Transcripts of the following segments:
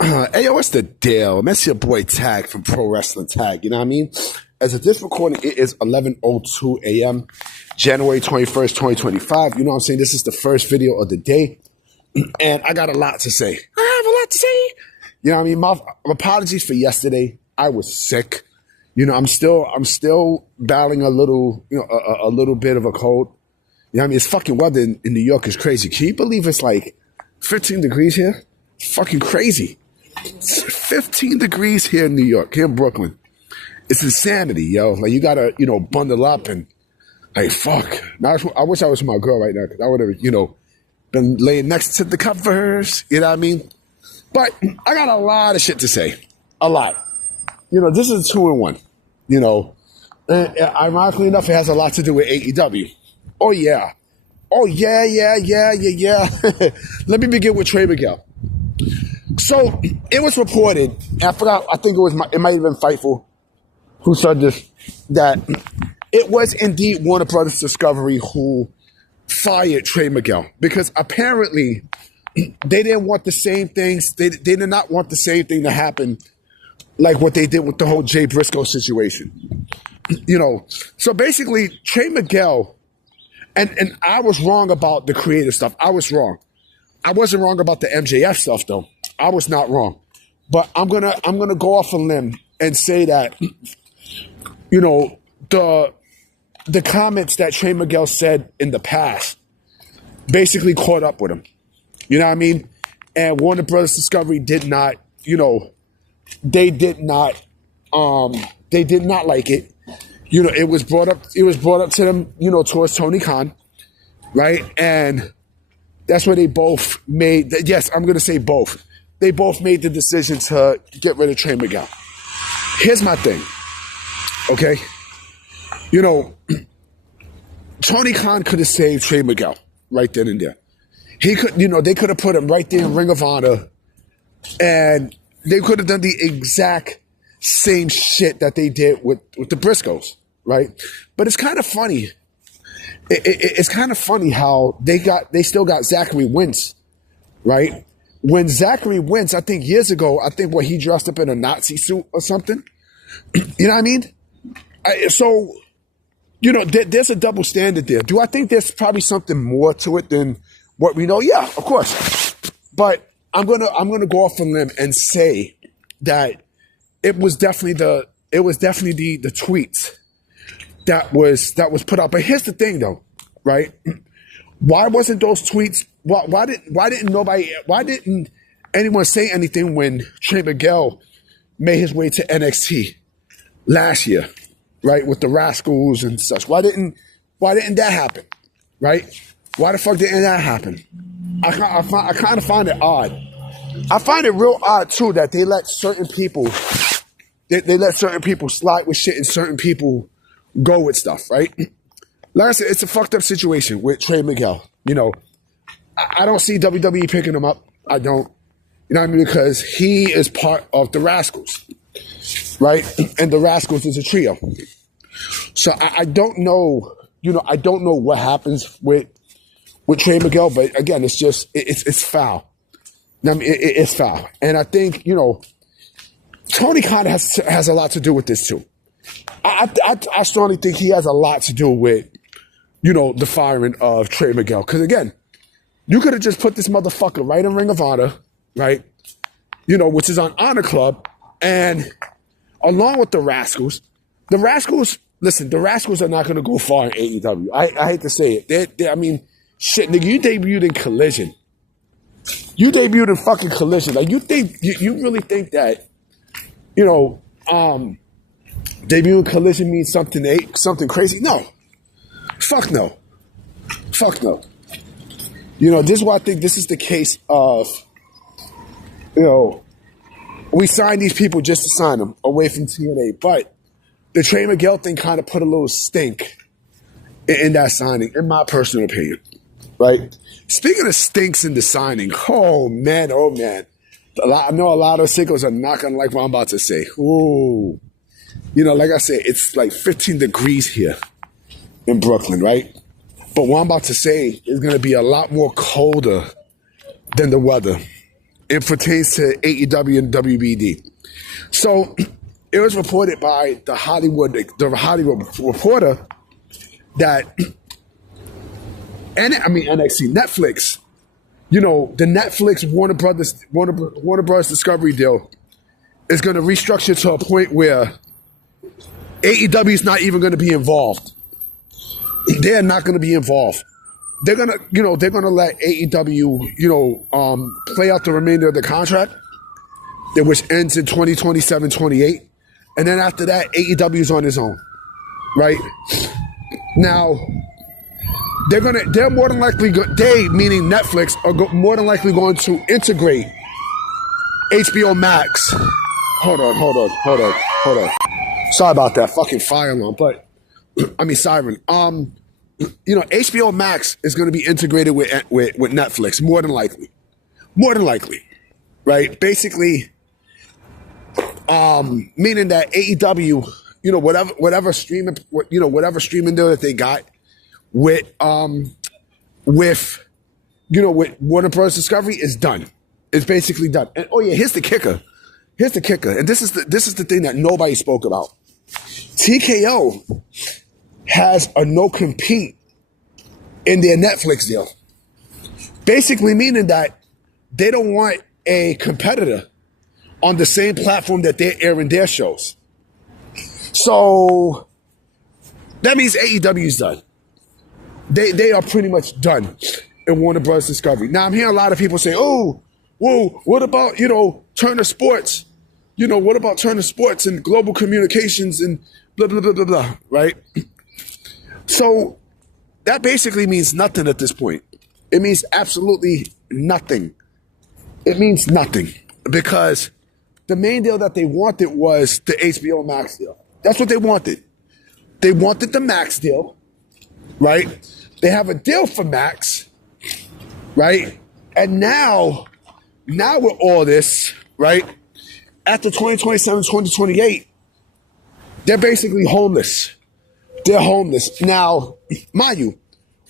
Hey, yo, what's the deal? That's your boy Tag from Pro Wrestling Tag. You know what I mean? As of this recording, it is 11:02 a.m., January 21st, 2025. You know what I'm saying? This is the first video of the day, and I got a lot to say. I have a lot to say. You know what I mean? My apologies for yesterday. I was sick. You know, I'm still battling a little bit of a cold. You know what I mean? It's fucking weather in New York is crazy. Can you believe it's like 15 degrees here? It's fucking crazy. It's 15 degrees here in New York, here in Brooklyn. It's insanity, yo. Like, you gotta, bundle up and, like, fuck. Now, I wish I was with my girl right now, because I would have, been laying next to the covers, you know what I mean? But I got a lot of shit to say. A lot. This is a 2-in-1. And ironically enough, it has a lot to do with AEW. Oh, yeah. Let me begin with Trey Miguel. So, it was reported, and I forgot, I think it might have been Fightful who said this, that it was indeed Warner Brothers Discovery who fired Trey Miguel. Because apparently, they didn't want the same things, they did not want the same thing to happen like what they did with the whole Jay Briscoe situation. So basically, Trey Miguel, and I was wrong about the creative stuff. I was wrong. I wasn't wrong about the MJF stuff, though. I was not wrong. But I'm gonna go off a limb and say that, the comments that Trey Miguel said in the past basically caught up with him. You know what I mean? And Warner Brothers Discovery did not, they did not like it. It was brought up to them, towards Tony Khan, right? And that's where they both made, yes, I'm going to say both. They both made the decision to get rid of Trey Miguel. Here's my thing, okay? Tony Khan could have saved Trey Miguel right then and there. He could, they could have put him right there in Ring of Honor, and they could have done the exact same shit that they did with the Briscoes, right? But it's kind of funny. It's kind of funny how they still got Zachary Wentz, right? When Zachary Wentz, I think years ago, he dressed up in a Nazi suit or something. You know what I mean? There's a double standard there. Do I think there's probably something more to it than what we know? Yeah, of course. But I'm gonna go off on a limb and say that it was definitely the tweets that was put out. But here's the thing, though, right? Why wasn't those tweets? Why didn't anyone say anything when Trey Miguel made his way to NXT last year, right, with the Rascals and such? Why didn't that happen, right? Why the fuck didn't that happen? I kind of find it odd. I find it real odd too that they let certain people slide with shit and certain people go with stuff, right? Like I said, it's a fucked up situation with Trey Miguel. I don't see WWE picking him up. I don't. You know what I mean? Because he is part of the Rascals, right? And the Rascals is a trio. So I don't know, I don't know what happens with Trey Miguel, but again, it's just, it's foul. I mean, it's foul. And I think, Tony Khan has a lot to do with this too. I strongly think he has a lot to do with, the firing of Trey Miguel. Because again, you could have just put this motherfucker right in Ring of Honor, right? Which is on Honor Club. And along with the Rascals, listen, the Rascals are not going to go far in AEW. I hate to say it. I mean, shit, nigga, you debuted in Collision. You debuted in fucking Collision. Like, you really think that, debuting in Collision means something crazy? No. Fuck no. Fuck no. This is why I think this is the case of, we signed these people just to sign them away from TNA. But the Trey Miguel thing kind of put a little stink in that signing, in my personal opinion, right? Speaking of stinks in the signing, oh man. I know a lot of sickos are not going to like what I'm about to say. Ooh. Like I said, it's like 15 degrees here in Brooklyn, right? But what I'm about to say is going to be a lot more colder than the weather it pertains to AEW and WBD. So it was reported by the Hollywood reporter that, NXT, Netflix, the Netflix Warner Brothers Discovery deal is going to restructure to a point where AEW is not even going to be involved. They're not going to be involved. They're gonna let AEW, play out the remainder of the contract, which ends in 2027, 28, and then after that, AEW is on its own, right? Now, they're more than likely, meaning Netflix, are more than likely going to integrate HBO Max. Hold on. Sorry about that fucking fire alarm, siren. HBO Max is going to be integrated with Netflix, more than likely, right? Basically, meaning that AEW, whatever streaming deal that they got with Warner Bros. Discovery is done. It's basically done. And here's the kicker, and this is the thing that nobody spoke about. TKO has a no-compete in their Netflix deal. Basically meaning that they don't want a competitor on the same platform that they're airing their shows. So that means AEW is done. They are pretty much done in Warner Bros. Discovery. Now I'm hearing a lot of people say, oh, whoa, what about, Turner Sports? What about Turner Sports and Global Communications and blah, blah, blah, blah, blah, right? So that basically means nothing at this point. It means absolutely nothing. It means nothing because the main deal that they wanted was the HBO Max deal. That's what they wanted. They wanted the Max deal, right? They have a deal for Max, right? And now with all this, right? After 2027, 2028, they're basically homeless. They're homeless. Now, mind you,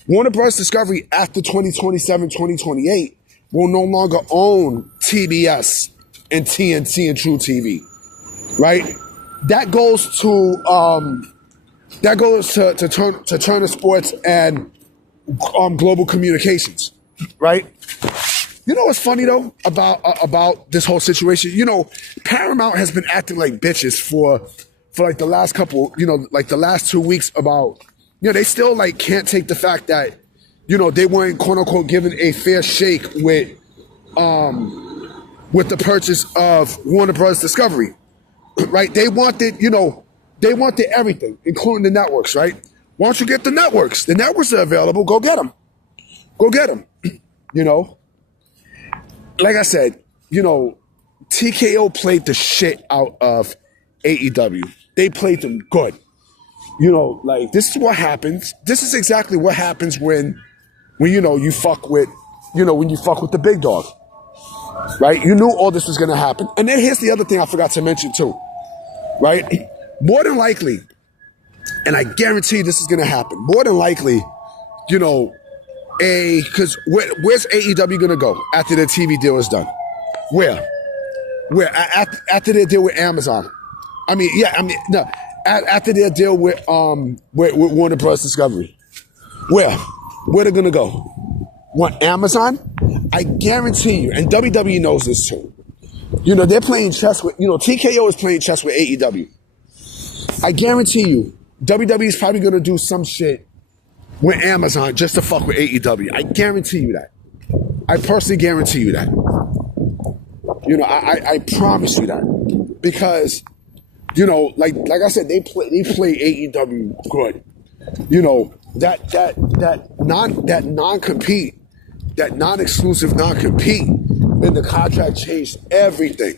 Warner Bros. Discovery after 2027, 2028 will no longer own TBS and TNT and True TV, right? That goes to Turner Sports and Global Communications, right? You know what's funny though about this whole situation? Paramount has been acting like bitches for like the last couple, like the last 2 weeks about, they still like can't take the fact that, they weren't quote unquote given a fair shake with the purchase of Warner Bros. Discovery, right? They wanted everything, including the networks, right? Why don't you get the networks? The networks are available. Go get them. Like I said, TKO played the shit out of AEW. They played them good. This is what happens. This is exactly what happens when you fuck with the big dog, right? You knew all this was going to happen. And then here's the other thing I forgot to mention too, right? More than likely, and I guarantee this is going to happen, more than likely, because where's AEW going to go after their TV deal is done? Where? After their deal with Amazon? After their deal with Warner Bros. Discovery. Where they gonna go? What, Amazon? I guarantee you, and WWE knows this too. They're playing chess with, TKO is playing chess with AEW. I guarantee you, WWE is probably gonna do some shit with Amazon just to fuck with AEW. I guarantee you that. I personally guarantee you that. I promise you that. Because, like I said, they play AEW good. That non-compete, that non-exclusive non-compete in the contract changed everything.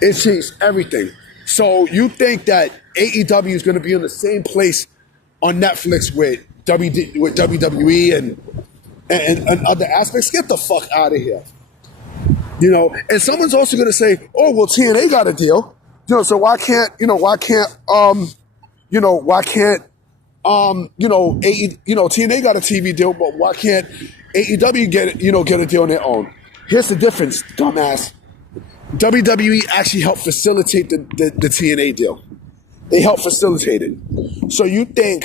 It changed everything. So you think that AEW is going to be in the same place on Netflix with WWE and other aspects? Get the fuck out of here. And someone's also going to say, oh, well, TNA got a deal. So why can't TNA got a TV deal, but why can't AEW get a deal on their own? Here's the difference, dumbass. WWE actually helped facilitate the TNA deal. They helped facilitate it. So you think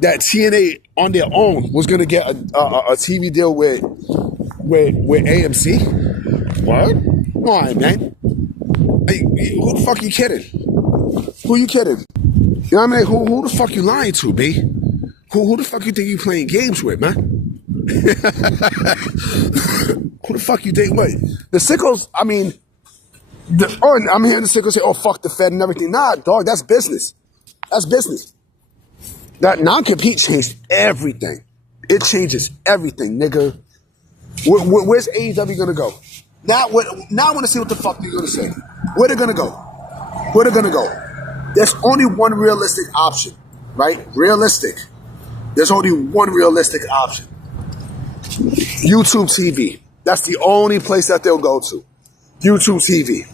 that TNA on their own was going to get a TV deal with AMC? What? Come on, man. Hey, who the fuck you kidding? Who you kidding? You know what I mean? Who the fuck you lying to, B? Who the fuck you think you playing games with, man? Who the fuck you think? What? The sickos, I mean, I'm hearing the sickos say, oh, fuck the Fed and everything. Nah, dog, that's business. That's business. That non-compete changed everything. It changes everything, nigga. Where's AEW gonna go? Now I want to see what the fuck you're gonna say. Where they gonna go? Where they gonna go? There's only one realistic option, right? Realistic. There's only one realistic option. YouTube TV. That's the only place that they'll go to. YouTube TV.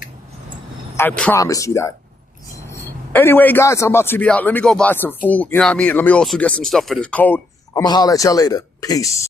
I promise you that. Anyway, guys, I'm about to be out. Let me go buy some food. You know what I mean? Let me also get some stuff for this code. I'm going to holler at y'all later. Peace.